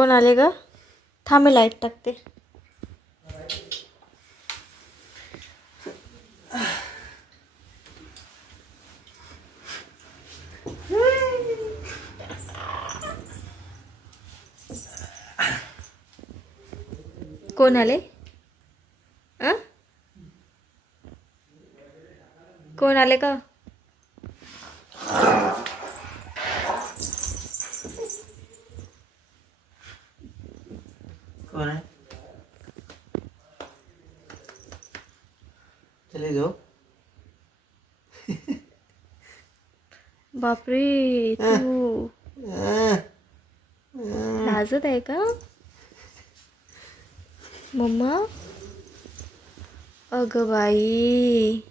कोण आले ग? थांबे लाईट टाकते. कोण आले? कोण आले का? कौन है? चले जाओ. बापरे, तू लाजत आहे का मम्मा? अगं बाई,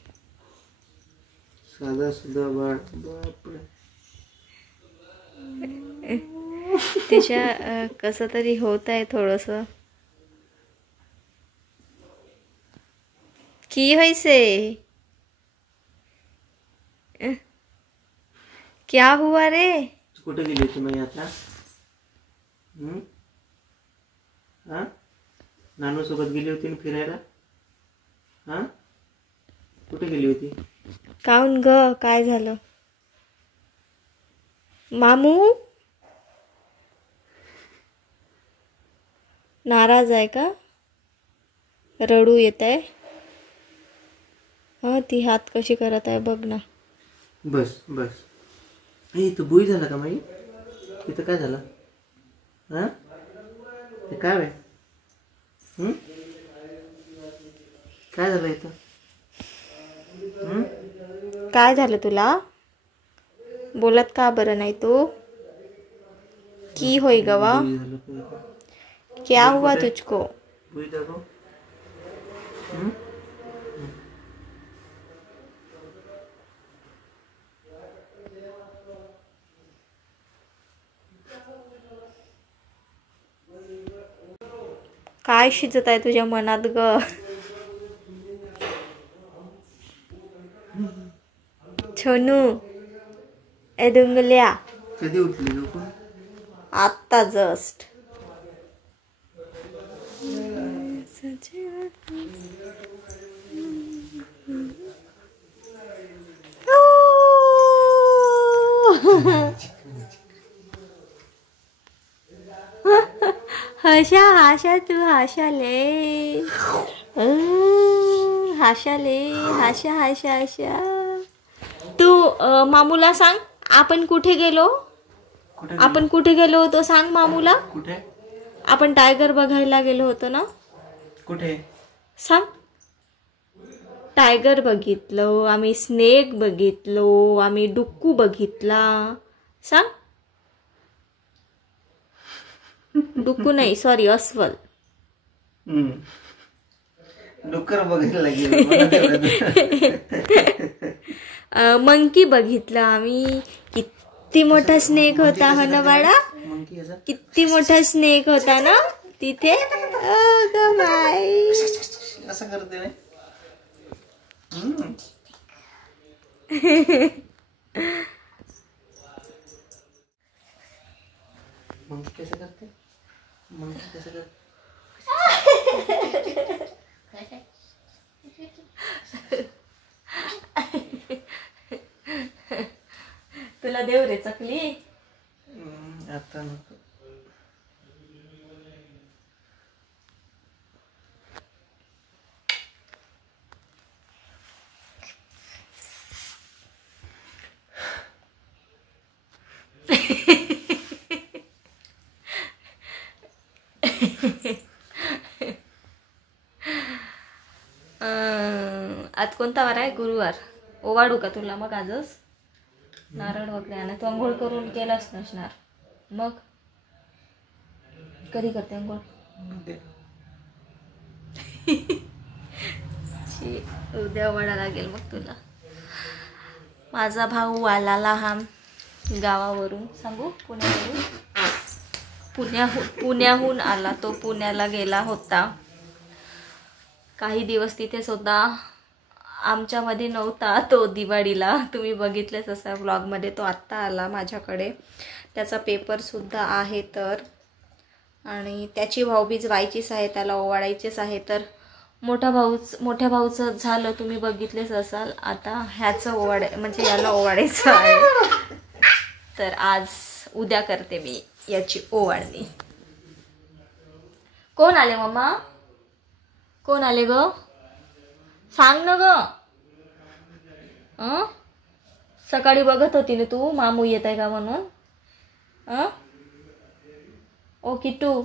साधा सुद्धा बापरे. तिच्या कसं तरी होत आहे थोडस. की होइसे? क्या हुआ रे? कुठे गेली होती मग आता? हा, नानू सोबत गेली होती ना फिरायला? हा, कुठे गेली होती? काऊन ग, काय झालं? मामू नाराज आहे का? रडू येत आहे? हा, ती हात कशी करत आहे बघ ना. बस बस. इथं बुई झाला का माई? इथं काय झालं? हा, ते काय आहे? काय झालं इथं? काय झालं तुला? बोलत का बरं नाही तू? की होई गवा? क्या हुआ तुझको? बुई दाखव. काय शिजत आहे तुझ्या मनात ग? छोनू, ए डुंगल्या, कधी उठली लोक? आत्ता जस्ट. हाशा हाशा, तू हाशाले, हाशाले, हाशा हाशा हाशा. तू मामूला सांग आपण कुठे गेलो? आपण कुठे गेलो होतो सांग मामूला. कुठे? आपण टायगर बघायला गेलो होतो ना? कुठे? सांग. टायगर बघितलं आम्ही, स्नेक बघितलो आम्ही, डुक्कू बघितला. सांग. डुक्कू नाही, सॉरी, अस्वल. डुक्कर बघायला गेलो. मंकी बघितला आम्ही. किती मोठा स्नेक होता हा ना बाळा? किती मोठा स्नेक होता ना तिथे. बाय, असं करते ना. मंकी कैसे करते? मंकी कैसे करते? तुला देव रे चकली. आता नको. आज कोणता वार आहे? गुरुवार. ओवाडू का तुला मग आजच? नारळ वगैरे आणि तू आंघोळ करून केलाच नसणार. मग कधी करते आंघोळ? उद्या वडा लागेल मग तुला. माझा भाऊ आला लहान गावावरून. सांगू? पुण्याहून आला तो. पुण्याला गेला होता. काही दिवस तिथेच होता. आमच्यामध्ये नव्हता तो दिवाळीला. तुम्ही बघितलेच असा व्लॉगमध्ये. तो आत्ता आला माझ्याकडे. त्याचा पेपरसुद्धा आहे तर. आणि त्याची भाऊबीज व्हायचीच आहे, त्याला ओवाळायचेच आहे. तर मोठ्या भाऊचं झालं, तुम्ही बघितलेच असाल. आता ह्याचं म्हणजे याला ओवाळायचं आहे. तर आज उद्या करते मी याची ओवाळणी. कोण आले मम्मा? कोण आले ग? सांग ना ग. सकाळी बघत होती ना तू मामू येत आहे का म्हणून. ओ किटू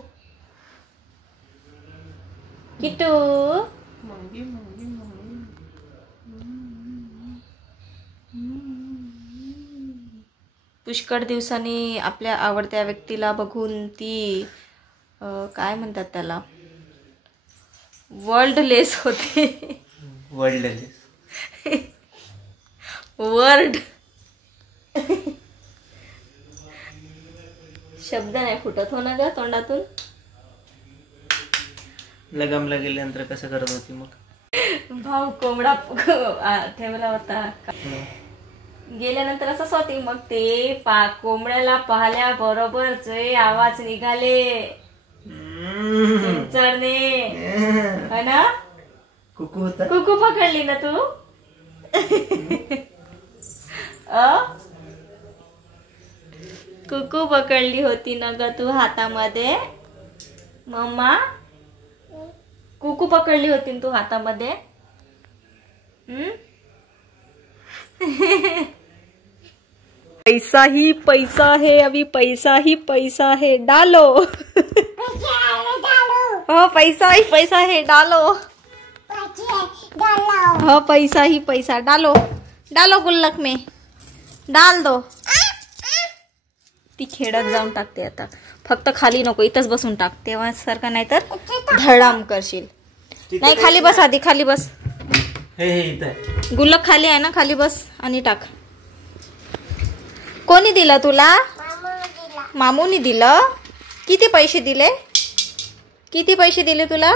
किटू. पुष्कळ दिवसांनी आपल्या आवडत्या व्यक्तीला बघून ती काय म्हणतात त्याला, वर्ल्डलेस होते. वर्ड शब्द नाही फुटत हो ना ग तोंडातून. लगामला गेल्यानंतर कसं करत होती मग? भाऊ कोंबडा ठेवला होता, गेल्यानंतर असंच होती. मग ते कोंबड्याला पाहिल्या बरोबर जे आवाज निघाले चढणे है ना. कुकू होता. कुकू पकडली ना तू. कुकू पकडली होती ना ग तू हातामध्ये. मम्मा कुकू पकडली होती ना तू हातामध्ये. पैसा ही पैसा है, अभी पैसा ही पैसा है, डालो. हो पैसा ही पैसा है, डालो. हो पैसा ही पैसा, डालो डालो गुल्लक में डाल दो. ती खेळत जाऊन टाकते आता. फक्त खाली नको, इथंच बसून टाक, तेव्हा सारखं नाही तर धडाम करशील. नाही खाली बस, आधी खाली बस. गुल्लक खाली आहे ना, खाली बस आणि टाक. कोणी दिलं तुला? मामूनी दिलं. किती पैसे दिले? किती पैसे दिले तुला?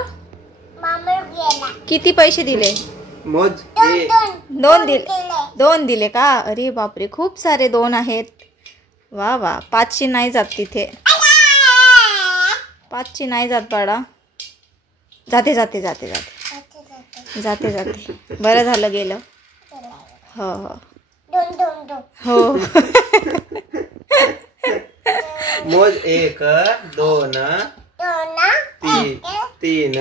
किती पैसे दिले? दोन दिले का? अरे बापरे, खूप सारे दोन आहेत. वा वा. 5ची नाही जात तिथे, 5ची नाही जात बाळा. जाते जाते जाते जाते जाते जाते. बरं झालं गेलं. हो हो हो. मोज 1 2 3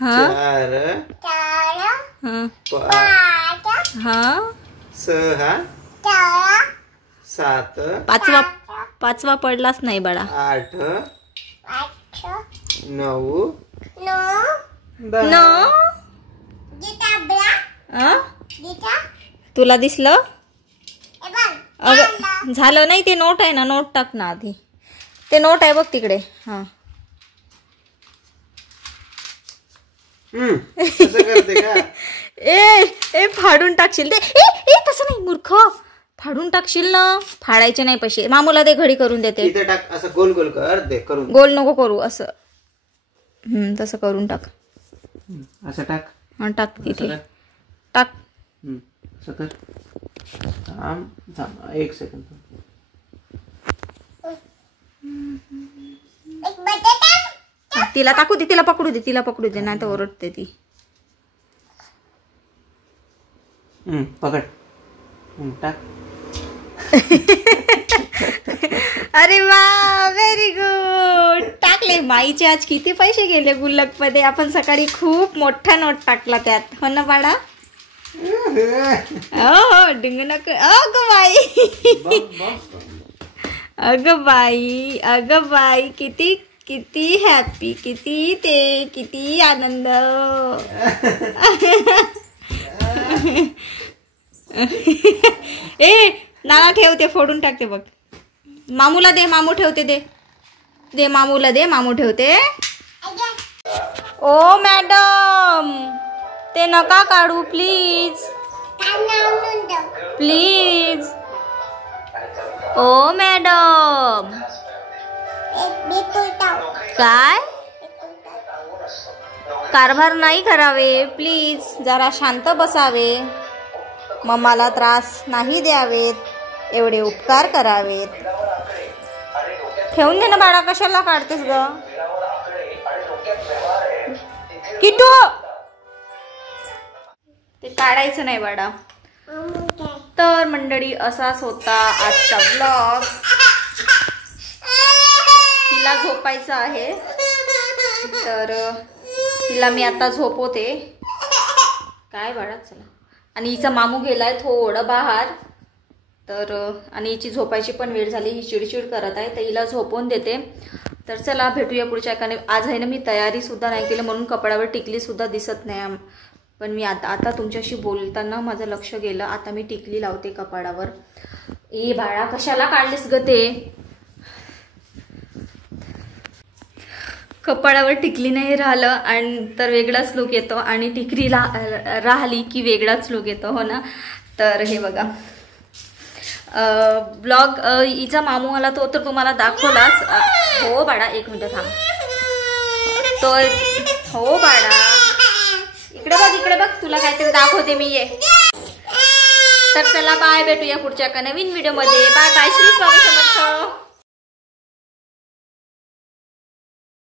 4 5 6 7. पाचवा पडलाच नाही बाळा. 8 9 तुला दिसलं? झालं नाही. ते नोट आहे ना, नोट टाक ना आधी. ते नोट आहे बघ तिकडे. हा ए फाडून टाकशील ते. ए तसं नाही मूर्ख, फाडून टाकशील ना. फाडायचे नाही पैसे. मामूला दे, घडी करून देते. टाक, असं गोल गोल कर. दे करून. गोल नको करू, असं तसं करून टाक. असं टाक. हा टाक तिथे टाक. असं कर. थांब 1 सेकंद. तिला टाकू दे, तिला पकडू दे, तिला पकडू दे, नाही तर ओरडते ती. पकड. टाक. अरे वा, व्हेरी गुड. टाकले. माईचे आज किती पैसे गेले गुल्लक मध्ये. आपण सकाळी खूप मोठा नोट टाकला त्यात, हो ना बाळा? हो डिंग नक. अगं बाई, अगं बाई, अगं बाई, किती किती हॅपी, किती आनंद. ए नाना ठेवते, फोडून टाकते बघ. मामूला दे, मामू ठेवते. दे मामूला, दे मामू ठेवते. ओ मॅडम, ते नका काढू प्लीज, प्लीज. O madam. काय कारभार नाही करावे प्लीज. जरा शांत बसावे. मम्माला त्रास नाही द्यावेत, एवढे उपकार करावेत. ठेवून दे ना बाळा, कशाला काढतेस ग किटू? ते काढायचं नाही बाळा. तर मंडळी असाच होता आजचा ब्लॉग. तिला झोपायचं आहे तर तिला मी आता झोपवते. काय बाळा चला. आणि हिचा मामू गेलाय थोडं बाहेर तर आणि हिची झोपायची पण वेळ झाली. ही चिडचिड करत आहे तर हिला झोपवून देते. तर चला भेटूया पुढच्या एकाने. आज आहे ना मी तयारी सुद्धा नाही केली म्हणून कपड्यावर टिकली सुद्धा दिसत नाही. पण मी आता तुमच्याशी बोलताना माझं लक्ष गेलं. आता मी टिकली लावते कपाडावर. ए बाळा कशाला काढलीस ग ते? कपाडावर टिकली नाही राहिलं आणि तर वेगळाच लुक येतो आणि टिकली राहिली की वेगळाच लुक येतो हो ना. तर हे बघा ब्लॉग हिचा मामू आला तो तर तुम्हाला दाखवलाच. हो बाळा एक मिनिट थांब. तो हो बाळा इकडे बघ तुला काहीतरी दाखवते मी. ये तर चला बाय, भेटूया पुढच्या एका नवीन व्हिडिओ मध्ये. Bye bye. श्री स्वामी समर्थ.